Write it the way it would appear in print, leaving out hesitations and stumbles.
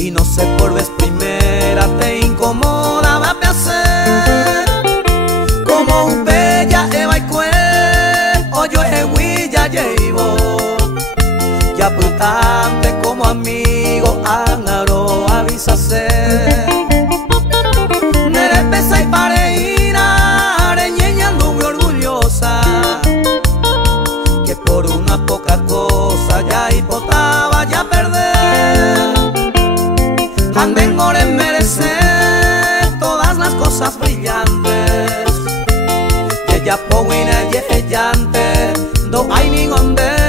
y no sé por vez primera te incomodaba me hacer como un bella eva y cue o yo es huilla llevo y apuntante como amigo anaro avísase nere pesa y pareína reñeñando muy orgullosa que por una poca cosa ya hipotaba ya perder anden more merecer todas las cosas brillantes que ella pongo y ella llante no hay ningún de